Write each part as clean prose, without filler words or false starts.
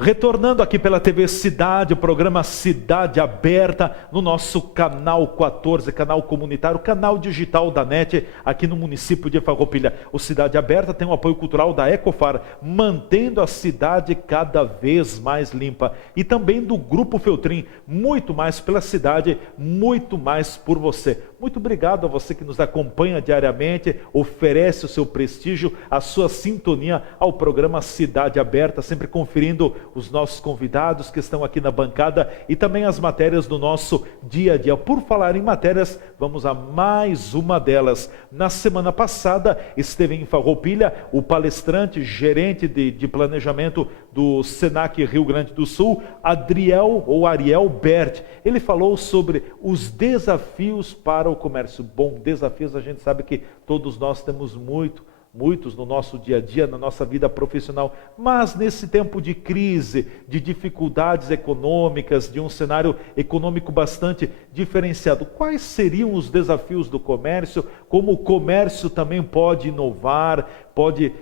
Retornando aqui pela TV Cidade, o programa Cidade Aberta, no nosso canal 14, canal comunitário, canal digital da NET, aqui no município de Farroupilha. O Cidade Aberta tem o apoio cultural da Ecofar, mantendo a cidade cada vez mais limpa. E também do Grupo Feltrin, muito mais pela cidade, muito mais por você. Muito obrigado a você que nos acompanha diariamente, oferece o seu prestígio, a sua sintonia ao programa Cidade Aberta, sempre conferindo os nossos convidados que estão aqui na bancada e também as matérias do nosso dia a dia. Por falar em matérias, vamos a mais uma delas. Na semana passada esteve em Farroupilha o palestrante, gerente de planejamento do Senac Rio Grande do Sul, Ariel Bert. Ele falou sobre os desafios para o comércio. Bom, desafios a gente sabe que todos nós temos muitos no nosso dia a dia, na nossa vida profissional, mas nesse tempo de crise, de dificuldades econômicas, de um cenário econômico bastante diferenciado, quais seriam os desafios do comércio? Como o comércio também pode inovar, pode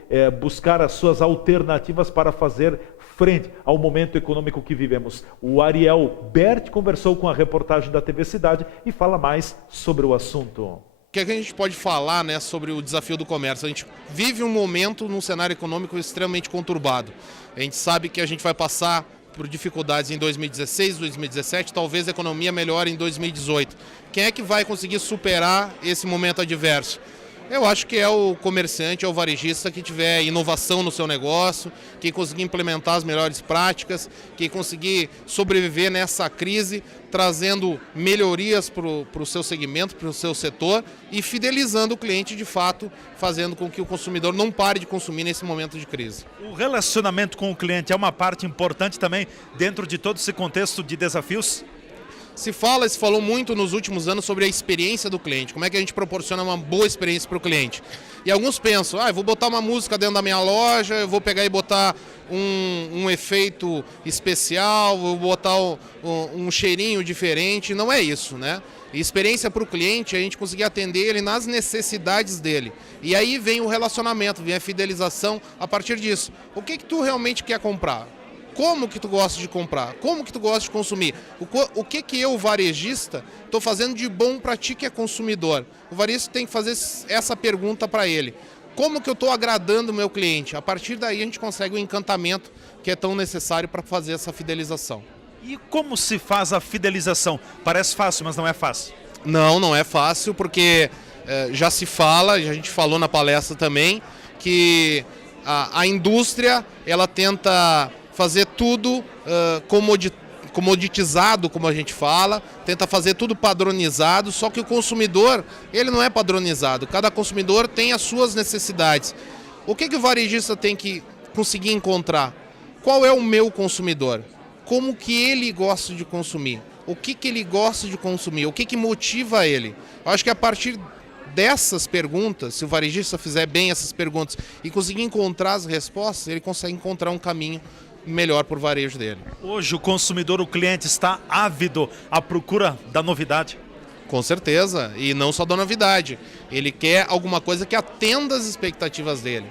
buscar as suas alternativas para fazer frente ao momento econômico que vivemos? O Ariel Bert conversou com a reportagem da TV Cidade e fala mais sobre o assunto. O que a gente pode falar, né, sobre o desafio do comércio? A gente vive um momento num cenário econômico extremamente conturbado. A gente sabe que a gente vai passar por dificuldades em 2016, 2017, talvez a economia melhore em 2018. Quem é que vai conseguir superar esse momento adverso? Eu acho que é o comerciante, é o varejista que tiver inovação no seu negócio, que conseguir implementar as melhores práticas, que conseguir sobreviver nessa crise, trazendo melhorias para o seu segmento, para o seu setor e fidelizando o cliente de fato, fazendo com que o consumidor não pare de consumir nesse momento de crise. O relacionamento com o cliente é uma parte importante também dentro de todo esse contexto de desafios? Se falou muito nos últimos anos sobre a experiência do cliente, como é que a gente proporciona uma boa experiência para o cliente. E alguns pensam, eu vou botar uma música dentro da minha loja, eu vou pegar e botar um efeito especial, vou botar um cheirinho diferente. Não é isso, né? E experiência para o cliente é a gente conseguir atender ele nas necessidades dele. E aí vem o relacionamento, vem a fidelização a partir disso. O que tu realmente quer comprar? Como que tu gosta de comprar? Como que tu gosta de consumir? O que eu, varejista, estou fazendo de bom para ti que é consumidor? O varejista tem que fazer essa pergunta para ele. Como que eu estou agradando o meu cliente? A partir daí a gente consegue o encantamento que é tão necessário para fazer essa fidelização. E como se faz a fidelização? Parece fácil, mas não é fácil. Não é fácil, porque já se fala, a gente falou na palestra também, que a indústria ela tenta fazer tudo comoditizado, como a gente fala, tenta fazer tudo padronizado, só que o consumidor, ele não é padronizado, cada consumidor tem as suas necessidades. O que o varejista tem que conseguir encontrar? Qual é o meu consumidor? Como que ele gosta de consumir? O que ele gosta de consumir? O que motiva ele? Eu acho que a partir dessas perguntas, se o varejista fizer bem essas perguntas e conseguir encontrar as respostas, ele consegue encontrar um caminho melhor para o varejo dele. Hoje o consumidor, o cliente está ávido à procura da novidade? Com certeza, e não só da novidade. Ele quer alguma coisa que atenda as expectativas dele.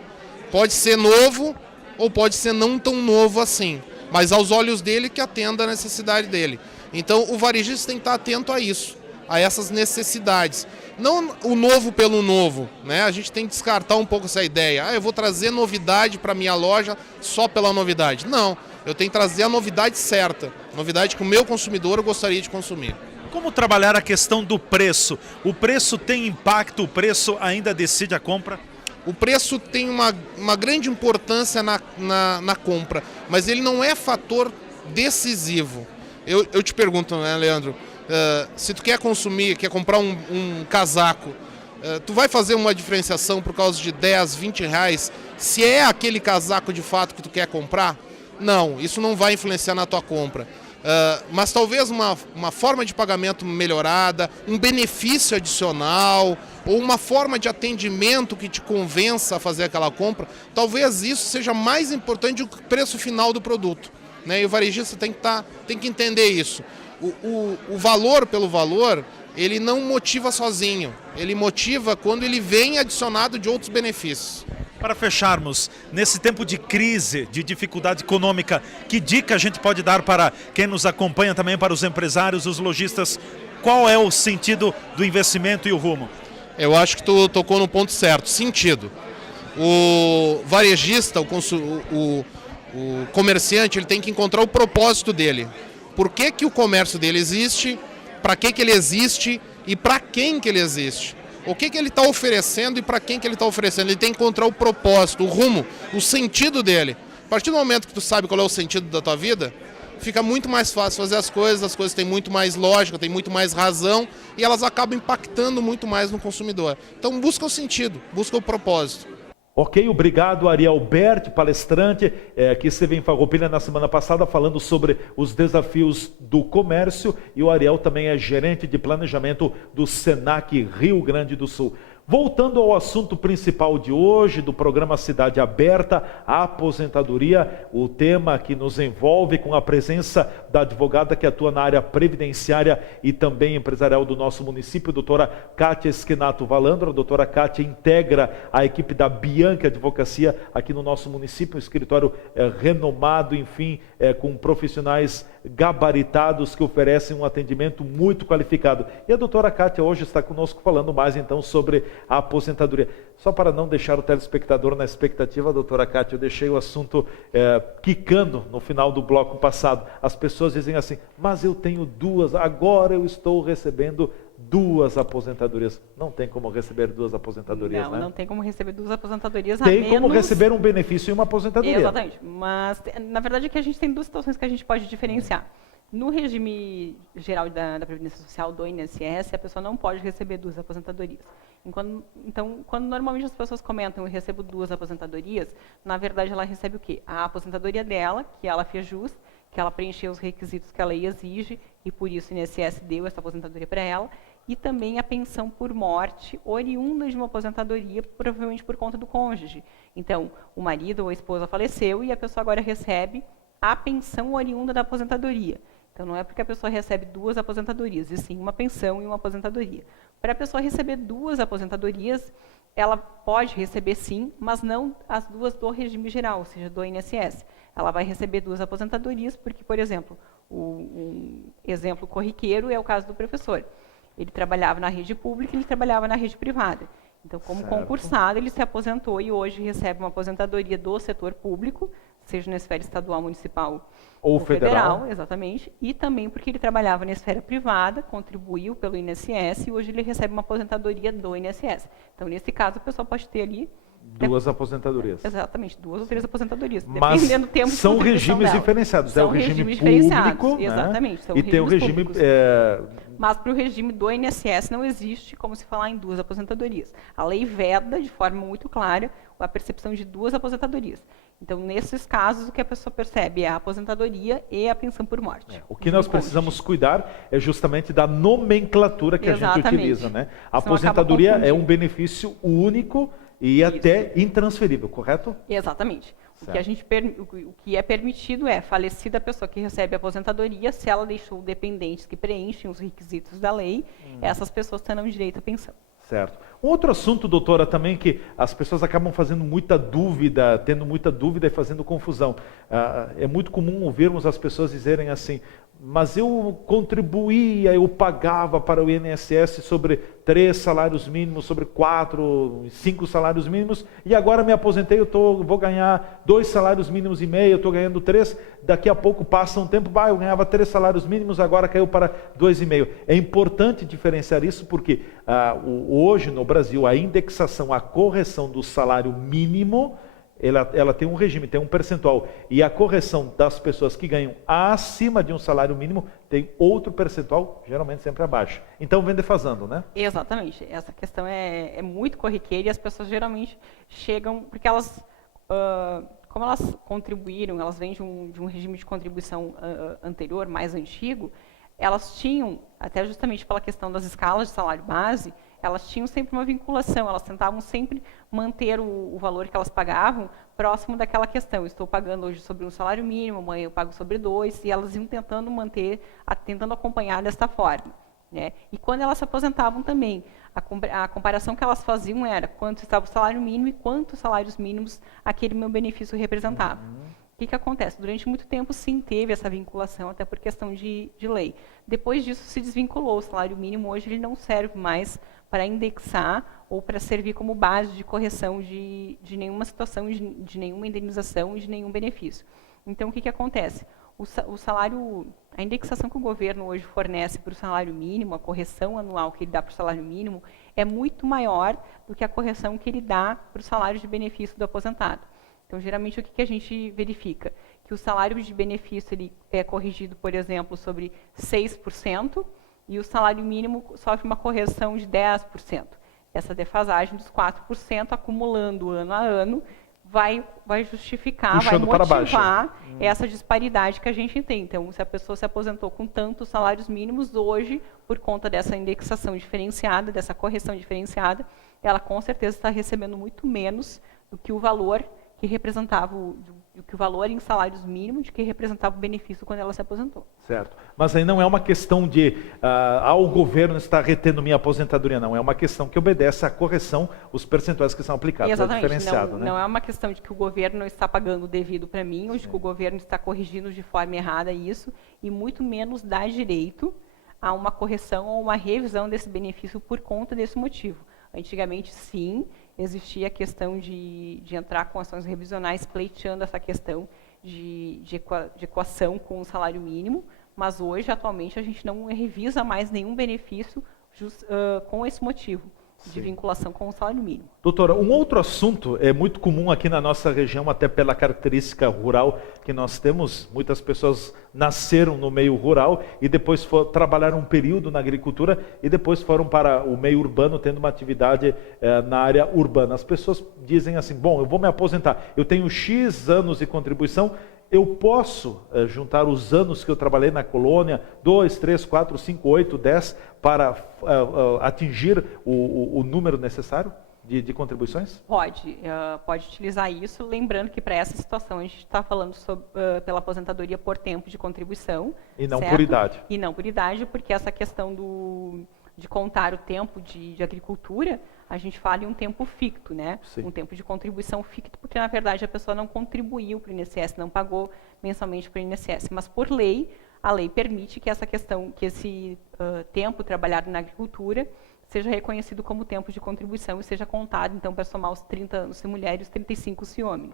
Pode ser novo ou pode ser não tão novo assim, mas aos olhos dele que atenda a necessidade dele. Então o varejista tem que estar atento a isso, a essas necessidades. Não o novo pelo novo, né? A gente tem que descartar um pouco essa ideia. Eu vou trazer novidade para minha loja só pela novidade. Não, eu tenho que trazer a novidade certa, novidade que o meu consumidor gostaria de consumir. Como trabalhar a questão do preço? O preço tem impacto? O preço ainda decide a compra? O preço tem uma grande importância na compra, mas ele não é fator decisivo. Eu te pergunto, né, Leandro? Se tu quer comprar um casaco, tu vai fazer uma diferenciação por causa de 10, 20 reais, se é aquele casaco de fato que tu quer comprar? Não, isso não vai influenciar na tua compra. Mas talvez uma forma de pagamento melhorada, um benefício adicional, ou uma forma de atendimento que te convença a fazer aquela compra, talvez isso seja mais importante do que o preço final do produto, né? E o varejista tem que entender isso. O valor pelo valor, ele não motiva sozinho, ele motiva quando ele vem adicionado de outros benefícios. Para fecharmos, nesse tempo de crise, de dificuldade econômica, que dica a gente pode dar para quem nos acompanha também, para os empresários, os lojistas? Qual é o sentido do investimento e o rumo? Eu acho que tu tocou no ponto certo, sentido. O varejista, o comerciante, ele tem que encontrar o propósito dele. Por que que o comércio dele existe, para que ele existe e para quem que ele existe. O que que ele está oferecendo e para quem que ele está oferecendo. Ele tem que encontrar o propósito, o rumo, o sentido dele. A partir do momento que tu sabe qual é o sentido da tua vida, fica muito mais fácil fazer as coisas têm muito mais lógica, têm muito mais razão e elas acabam impactando muito mais no consumidor. Então busca o sentido, busca o propósito. Ok, obrigado Ariel Berti, palestrante, que esteve em Farroupilha na semana passada falando sobre os desafios do comércio, e o Ariel também é gerente de planejamento do Senac Rio Grande do Sul. Voltando ao assunto principal de hoje, do programa Cidade Aberta, a aposentadoria, o tema que nos envolve com a presença da advogada que atua na área previdenciária e também empresarial do nosso município, doutora Kátia Esquinato Valandro. A doutora Kátia integra a equipe da Bianca Advocacia aqui no nosso município, um escritório renomado, enfim, com profissionais gabaritados que oferecem um atendimento muito qualificado. E a doutora Kátia hoje está conosco falando mais então sobre a aposentadoria. Só para não deixar o telespectador na expectativa, doutora Kátia, eu deixei o assunto quicando no final do bloco passado. As pessoas dizem assim, mas eu tenho duas, agora eu estou recebendo duas aposentadorias. Não tem como receber duas aposentadorias, não, né? Não tem como receber duas aposentadorias, tem a menos... como receber um benefício e uma aposentadoria. Exatamente, mas na verdade aqui a gente tem duas situações que a gente pode diferenciar. No regime geral da Previdência Social, do INSS, a pessoa não pode receber duas aposentadorias. Então, quando normalmente as pessoas comentam eu recebo duas aposentadorias, na verdade ela recebe o quê? A aposentadoria dela, que ela fez jus, que ela preencheu os requisitos que a lei exige, e por isso o INSS deu essa aposentadoria para ela, e também a pensão por morte oriunda de uma aposentadoria, provavelmente por conta do cônjuge. Então, o marido ou a esposa faleceu e a pessoa agora recebe a pensão oriunda da aposentadoria. Então, não é porque a pessoa recebe duas aposentadorias, e sim uma pensão e uma aposentadoria. Para a pessoa receber duas aposentadorias, ela pode receber sim, mas não as duas do regime geral, ou seja, do INSS. Ela vai receber duas aposentadorias porque, por exemplo, um exemplo corriqueiro é o caso do professor. Ele trabalhava na rede pública e ele trabalhava na rede privada. Então, como concursado, ele se aposentou e hoje recebe uma aposentadoria do setor público, seja na esfera estadual, municipal ou federal, exatamente, e também porque ele trabalhava na esfera privada, contribuiu pelo INSS e hoje ele recebe uma aposentadoria do INSS. Então, nesse caso, a pessoa pode ter ali duas aposentadorias. Exatamente, duas ou três aposentadorias, mas dependendo do tempo de são regimes dela. diferenciados. São é o regime diferenciados, público, exatamente, né? são E tem o regime... Mas para o regime do INSS não existe como se falar em duas aposentadorias. A lei veda, de forma muito clara, a percepção de duas aposentadorias. Então, nesses casos, o que a pessoa percebe é a aposentadoria e a pensão por morte. O que nós precisamos cuidar é justamente da nomenclatura que a gente utiliza, né? A aposentadoria é um benefício único e até intransferível, correto? Exatamente. O que é permitido é, falecida a pessoa que recebe a aposentadoria, se ela deixou dependentes que preenchem os requisitos da lei, essas pessoas terão direito à pensão. Certo. Um outro assunto, doutora, também que as pessoas acabam fazendo muita dúvida, tendo muita dúvida e fazendo confusão. É muito comum ouvirmos as pessoas dizerem assim, mas eu contribuía, eu pagava para o INSS sobre 3 salários mínimos, sobre 4, 5 salários mínimos, e agora me aposentei, vou ganhar 2 salários mínimos e meio, eu estou ganhando 3, daqui a pouco passa um tempo, eu ganhava 3 salários mínimos, agora caiu para 2,5. É importante diferenciar isso porque hoje no Brasil a indexação, a correção do salário mínimo, ela tem um regime, tem um percentual, e a correção das pessoas que ganham acima de um salário mínimo tem outro percentual, geralmente sempre abaixo. Então vem defasando, né? Exatamente. Essa questão é muito corriqueira e as pessoas geralmente chegam, porque elas, como elas contribuíram, elas vêm de um regime de contribuição anterior, mais antigo, elas tinham, até justamente pela questão das escalas de salário base, elas tinham sempre uma vinculação, elas tentavam sempre manter o valor que elas pagavam próximo daquela questão. Estou pagando hoje sobre um salário mínimo, amanhã eu pago sobre 2, e elas iam tentando manter, tentando acompanhar desta forma, né? E quando elas se aposentavam também, A comparação que elas faziam era quanto estava o salário mínimo e quantos salários mínimos aquele meu benefício representava. O que acontece? Durante muito tempo, sim, teve essa vinculação, até por questão de lei. Depois disso, se desvinculou. O salário mínimo, hoje, ele não serve mais para indexar ou para servir como base de correção de nenhuma situação, de nenhuma indenização e de nenhum benefício. Então, o que acontece? O salário, a indexação que o governo hoje fornece para o salário mínimo, a correção anual que ele dá para o salário mínimo, é muito maior do que a correção que ele dá para o salário de benefício do aposentado. Então, geralmente, o que a gente verifica? Que o salário de benefício ele é corrigido, por exemplo, sobre 6%, e o salário mínimo sofre uma correção de 10%. Essa defasagem dos 4%, acumulando ano a ano, vai justificar, puxando vai para motivar baixo. essa disparidade que a gente tem. Então, se a pessoa se aposentou com tantos salários mínimos, hoje, por conta dessa indexação diferenciada, dessa correção diferenciada, ela com certeza está recebendo muito menos do que o valor que representava o valor em salários mínimos de que representava o benefício quando ela se aposentou. Certo. Mas aí não é uma questão de o governo está retendo minha aposentadoria, não. É uma questão que obedece à correção, os percentuais que são aplicados. Exatamente. É diferenciado, não, né? não é uma questão de que o governo não está pagando o devido para mim, ou de Sim. que o governo está corrigindo de forma errada isso, e muito menos dá direito a uma correção ou uma revisão desse benefício por conta desse motivo. Antigamente, sim, existia a questão de entrar com ações revisionais pleiteando essa questão de equação com o salário mínimo, mas hoje, atualmente, a gente não revisa mais nenhum benefício com esse motivo de vinculação com o salário mínimo. Doutora, um outro assunto é muito comum aqui na nossa região, até pela característica rural que nós temos. Muitas pessoas nasceram no meio rural e depois trabalharam um período na agricultura e depois foram para o meio urbano, tendo uma atividade na área urbana. As pessoas dizem assim, bom, eu vou me aposentar, eu tenho X anos de contribuição, eu posso juntar os anos que eu trabalhei na colônia, 2, 3, 4, 5, 8, 10, para atingir o número necessário de contribuições? Pode utilizar isso, lembrando que para essa situação a gente está falando pela aposentadoria por tempo de contribuição. E não certo? por idade. E não por idade, porque essa questão de contar o tempo de agricultura, a gente fala em um tempo ficto, né? Sim. Um tempo de contribuição ficto, porque na verdade a pessoa não contribuiu para o INSS, não pagou mensalmente para o INSS. Mas por lei, a lei permite que essa questão, que esse tempo trabalhado na agricultura seja reconhecido como tempo de contribuição e seja contado, então, para somar os 30 anos se mulher e os 35 se homem.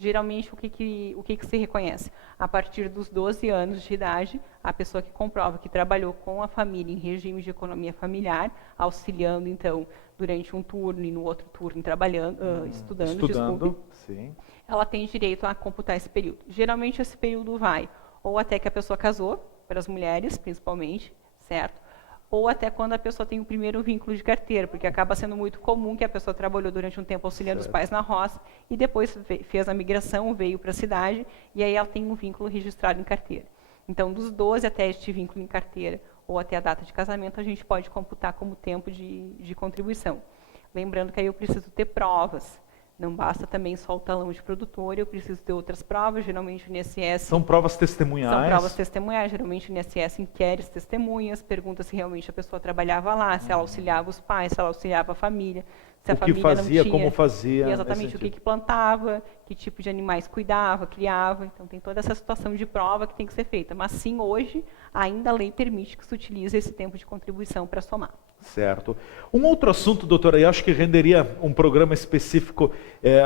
Geralmente, o que se reconhece? A partir dos 12 anos de idade, a pessoa que comprova que trabalhou com a família em regime de economia familiar, auxiliando, então, durante um turno e no outro turno trabalhando, estudando, desculpe, sim. ela tem direito a computar esse período. Geralmente, esse período vai ou até que a pessoa casou, para as mulheres, principalmente, certo? Ou até quando a pessoa tem o primeiro vínculo de carteira, porque acaba sendo muito comum que a pessoa trabalhou durante um tempo auxiliando os pais na roça e depois fez a migração, veio para a cidade e aí ela tem um vínculo registrado em carteira. Então, dos 12 até este vínculo em carteira ou até a data de casamento, a gente pode computar como tempo de contribuição. Lembrando que aí eu preciso ter provas. Não basta também só o talão de produtor, eu preciso ter outras provas, geralmente o INSS... São provas testemunhais? São provas testemunhais, geralmente o INSS inquere as testemunhas, pergunta se realmente a pessoa trabalhava lá, se ela auxiliava os pais, se ela auxiliava a família, se a família que fazia, não tinha... como fazia. Exatamente, o que plantava, que tipo de animais cuidava, criava, então tem toda essa situação de prova que tem que ser feita. Mas sim, hoje, ainda a lei permite que se utilize esse tempo de contribuição para somar. Certo. Um outro assunto, doutora, eu acho que renderia um programa específico.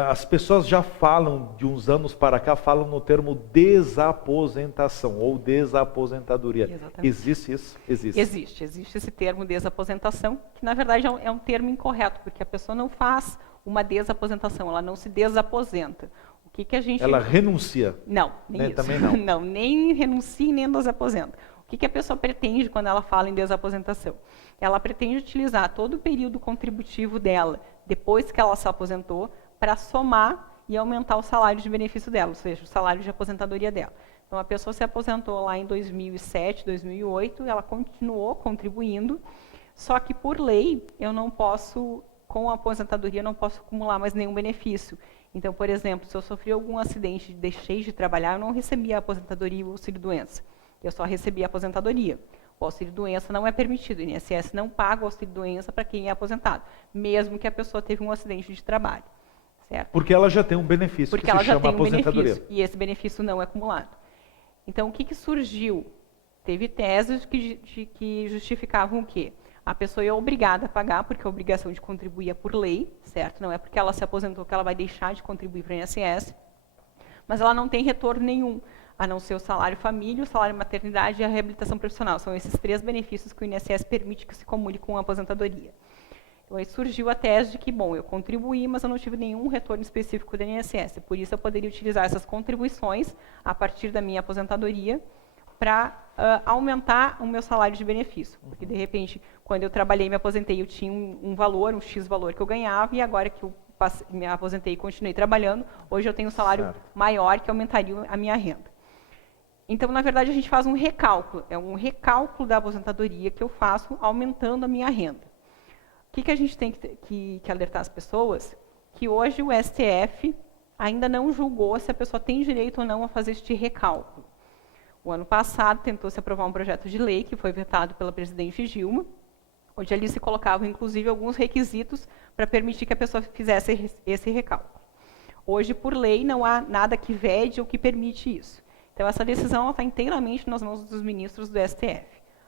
As pessoas já falam, de uns anos para cá, falam no termo desaposentação ou desaposentadoria. Exatamente. Existe isso? Existe esse termo desaposentação, que na verdade é um termo incorreto, porque a pessoa não faz uma desaposentação, ela não se desaposenta. O que a gente... Ela renuncia? Não, nem isso. Também não. Não, nem renuncia nem desaposenta. O que a pessoa pretende quando ela fala em desaposentação? Ela pretende utilizar todo o período contributivo dela, depois que ela se aposentou, para somar e aumentar o salário de benefício dela, ou seja, o salário de aposentadoria dela. Então, a pessoa se aposentou lá em 2007, 2008, ela continuou contribuindo, só que, por lei, eu não posso, com a aposentadoria, eu não posso acumular mais nenhum benefício. Então, por exemplo, se eu sofri algum acidente e deixei de trabalhar, eu não recebia a aposentadoria e o auxílio-doença. Eu só recebia a aposentadoria. O auxílio-doença não é permitido, o INSS não paga o auxílio-doença para quem é aposentado, mesmo que a pessoa teve um acidente de trabalho. Certo? Porque ela já tem um benefício Porque que ela se já chama tem um aposentadoria. benefício, e esse benefício não é acumulado. Então, o que surgiu? Teve teses que justificavam o quê? A pessoa é obrigada a pagar, porque a obrigação de contribuir é por lei, certo? Não é porque ela se aposentou que ela vai deixar de contribuir para o INSS, mas ela não tem retorno nenhum, a não ser o salário família, o salário maternidade e a reabilitação profissional. São esses 3 benefícios que o INSS permite que se acumule com a aposentadoria. Então, aí surgiu a tese de que, bom, eu contribuí, mas eu não tive nenhum retorno específico do INSS. Por isso, eu poderia utilizar essas contribuições a partir da minha aposentadoria para aumentar o meu salário de benefício. Porque, de repente, quando eu trabalhei e me aposentei, eu tinha um valor, um X valor que eu ganhava, e agora que eu me aposentei e continuei trabalhando, hoje eu tenho um salário maior que aumentaria a minha renda. Então, na verdade, a gente faz um recálculo. É um recálculo da aposentadoria que eu faço aumentando a minha renda. O que a gente tem que alertar as pessoas? Que hoje o STF ainda não julgou se a pessoa tem direito ou não a fazer este recálculo. O ano passado tentou-se aprovar um projeto de lei que foi vetado pela presidente Dilma, onde ali se colocavam, inclusive, alguns requisitos para permitir que a pessoa fizesse esse recálculo. Hoje, por lei, não há nada que vede ou que permite isso. Então, essa decisão está inteiramente nas mãos dos ministros do STF.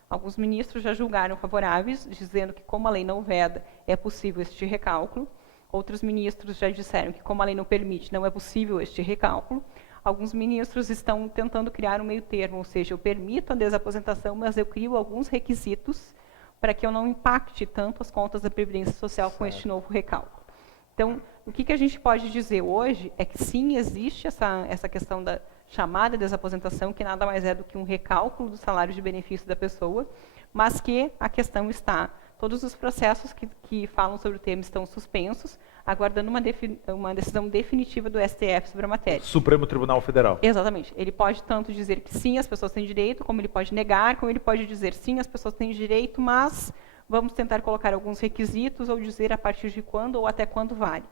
Alguns ministros já julgaram favoráveis, dizendo que, como a lei não veda, é possível este recálculo. Outros ministros já disseram que, como a lei não permite, não é possível este recálculo. Alguns ministros estão tentando criar um meio termo, ou seja, eu permito a desaposentação, mas eu crio alguns requisitos para que eu não impacte tanto as contas da Previdência Social com este novo recálculo. Então, o que a gente pode dizer hoje é que sim, existe essa questão da chamada desaposentação, que nada mais é do que um recálculo do salário de benefício da pessoa, mas que a questão está, todos os processos que falam sobre o tema estão suspensos, aguardando uma decisão definitiva do STF sobre a matéria. Supremo Tribunal Federal. Exatamente. Ele pode tanto dizer que sim, as pessoas têm direito, como ele pode negar, como ele pode dizer sim, as pessoas têm direito, mas vamos tentar colocar alguns requisitos ou dizer a partir de quando ou até quando vale.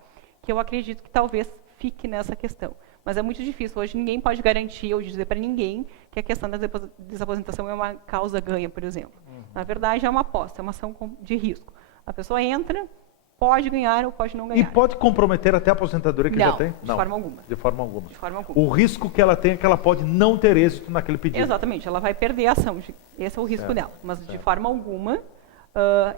Que eu acredito que talvez fique nessa questão. Mas é muito difícil. Hoje ninguém pode garantir ou dizer para ninguém que a questão da desaposentação é uma causa ganha, por exemplo. Na verdade, é uma aposta, é uma ação de risco. A pessoa entra, pode ganhar ou pode não ganhar. E pode comprometer até a aposentadoria que já tem? Não, de forma alguma. De forma alguma. De forma alguma. O risco que ela tem é que ela pode não ter êxito naquele pedido. Exatamente, ela vai perder a ação. Esse é o risco dela. Mas, de forma alguma,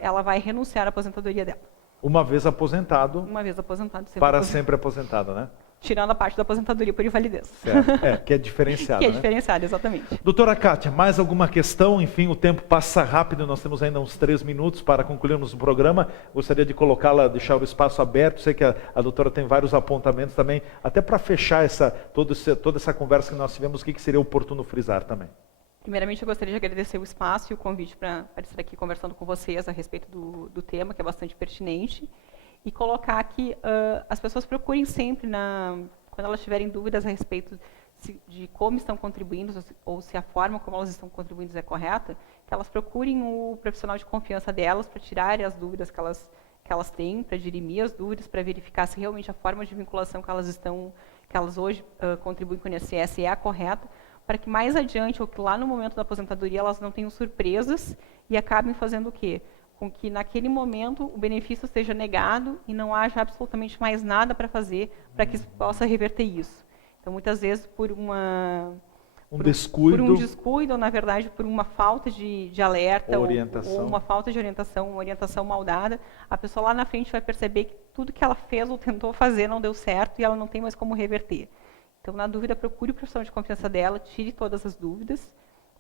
ela vai renunciar à aposentadoria dela. Uma vez aposentado. Uma vez aposentado. Para sempre aposentado, né? Tirando a parte da aposentadoria por invalidez. Certo. Que é diferenciado. Que é diferenciado, exatamente. Doutora Kátia, mais alguma questão? Enfim, o tempo passa rápido, nós temos ainda uns 3 minutos para concluirmos o programa. Gostaria de colocá-la, deixar o espaço aberto. Sei que a doutora tem vários apontamentos também, até para fechar toda essa conversa que nós tivemos, o que seria oportuno frisar também? Primeiramente, eu gostaria de agradecer o espaço e o convite para estar aqui conversando com vocês a respeito do tema, que é bastante pertinente. E colocar que as pessoas procurem sempre, quando elas tiverem dúvidas a respeito de como estão contribuindo, ou se a forma como elas estão contribuindo é correta, que elas procurem o profissional de confiança delas para tirarem as dúvidas que elas têm, para dirimir as dúvidas, para verificar se realmente a forma de vinculação que elas hoje contribuem com o INSS é a correta, para que mais adiante, ou que lá no momento da aposentadoria, elas não tenham surpresas e acabem fazendo o quê? Com que naquele momento o benefício seja negado e não haja absolutamente mais nada para fazer para que isso possa reverter isso. Então, muitas vezes, por um descuido, ou na verdade por uma falta de alerta, ou uma falta de orientação, uma orientação mal dada, a pessoa lá na frente vai perceber que tudo que ela fez ou tentou fazer não deu certo e ela não tem mais como reverter. Então, na dúvida, procure o profissional de confiança dela, tire todas as dúvidas,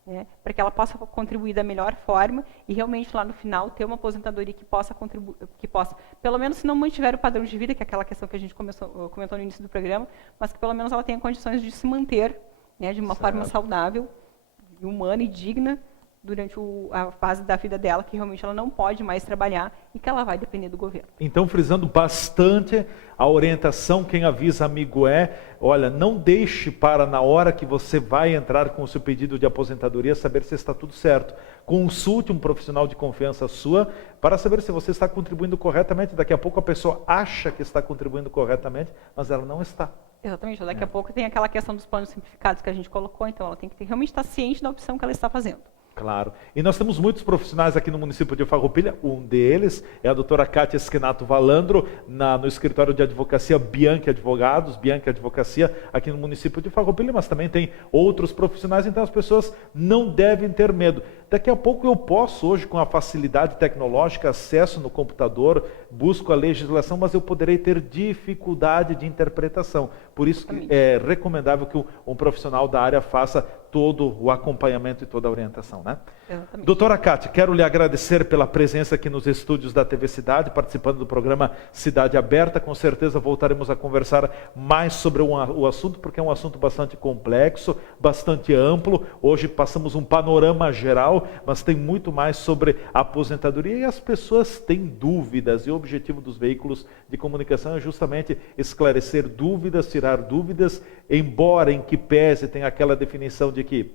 né, para que ela possa contribuir da melhor forma e realmente lá no final ter uma aposentadoria que possa contribuir, pelo menos se não mantiver o padrão de vida, que é aquela questão que a gente comentou no início do programa, mas que pelo menos ela tenha condições de se manter, né, de uma forma saudável, humana e digna durante a fase da vida dela, que realmente ela não pode mais trabalhar e que ela vai depender do governo. Então, frisando bastante a orientação, quem avisa amigo olha, não deixe para na hora que você vai entrar com o seu pedido de aposentadoria, saber se está tudo certo. Consulte um profissional de confiança sua para saber se você está contribuindo corretamente. Daqui a pouco a pessoa acha que está contribuindo corretamente, mas ela não está. Exatamente. Daqui a pouco tem aquela questão dos planos simplificados que a gente colocou, então ela tem que realmente estar ciente da opção que ela está fazendo. Claro. E nós temos muitos profissionais aqui no município de Farroupilha. Um deles é a doutora Kátia Schenato Valandro, no escritório de advocacia Bianchi Advogados, Bianchi Advocacia, aqui no município de Farroupilha, mas também tem outros profissionais, então as pessoas não devem ter medo. Daqui a pouco eu posso, hoje, com a facilidade tecnológica, acesso no computador, busco a legislação, mas eu poderei ter dificuldade de interpretação. Por isso que é recomendável que um profissional da área faça todo o acompanhamento e toda a orientação, né? Exatamente. Doutora Kátia, quero lhe agradecer pela presença aqui nos estúdios da TV Cidade, participando do programa Cidade Aberta. Com certeza voltaremos a conversar mais sobre o assunto, porque é um assunto bastante complexo, bastante amplo. Hoje passamos um panorama geral, mas tem muito mais sobre a aposentadoria e as pessoas têm dúvidas. E o objetivo dos veículos de comunicação é justamente esclarecer dúvidas, tirar dúvidas, embora em que pese tem aquela definição de que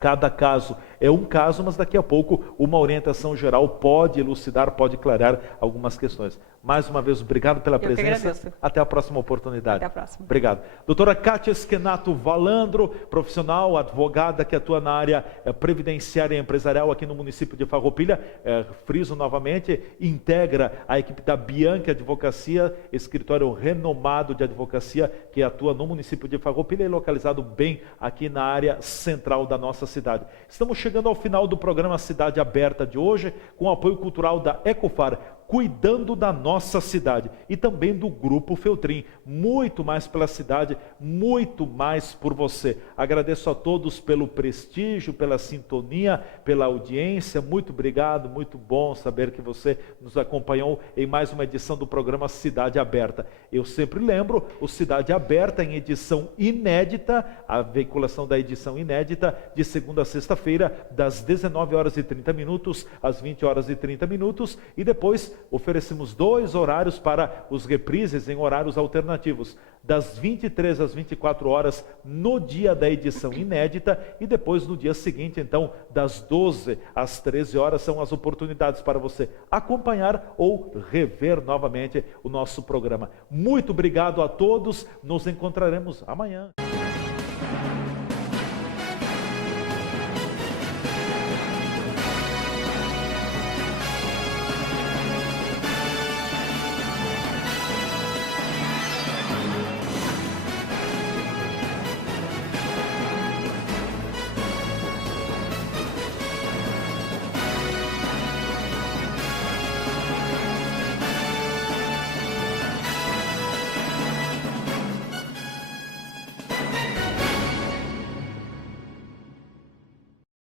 cada caso é um caso, mas daqui a pouco uma orientação geral pode elucidar, pode clarear algumas questões. Mais uma vez, obrigado pela presença. Até a próxima oportunidade. Até a próxima. Obrigado. Doutora Kátia Schenato Valandro, profissional, advogada que atua na área previdenciária e empresarial aqui no município de Farroupilha. Friso novamente, integra a equipe da Bianchi Advocacia, escritório renomado de advocacia que atua no município de Farroupilha e localizado bem aqui na área central da nossa cidade. Estamos chegando ao final do programa Cidade Aberta de hoje, com o apoio cultural da Ecofar, cuidando da nossa cidade, e também do Grupo Feltrin. Muito mais pela cidade, muito mais por você. Agradeço a todos pelo prestígio, pela sintonia, pela audiência. Muito obrigado, muito bom saber que você nos acompanhou em mais uma edição do programa Cidade Aberta. Eu sempre lembro, o Cidade Aberta em edição inédita, a veiculação da edição inédita, de segunda a sexta-feira, das 19h30 às 20h30, e depois oferecemos 2 horários para os reprises em horários alternativos, das 23 às 24 horas no dia da edição inédita, e depois no dia seguinte, então, das 12 às 13 horas, são as oportunidades para você acompanhar ou rever novamente o nosso programa. Muito obrigado a todos, nos encontraremos amanhã.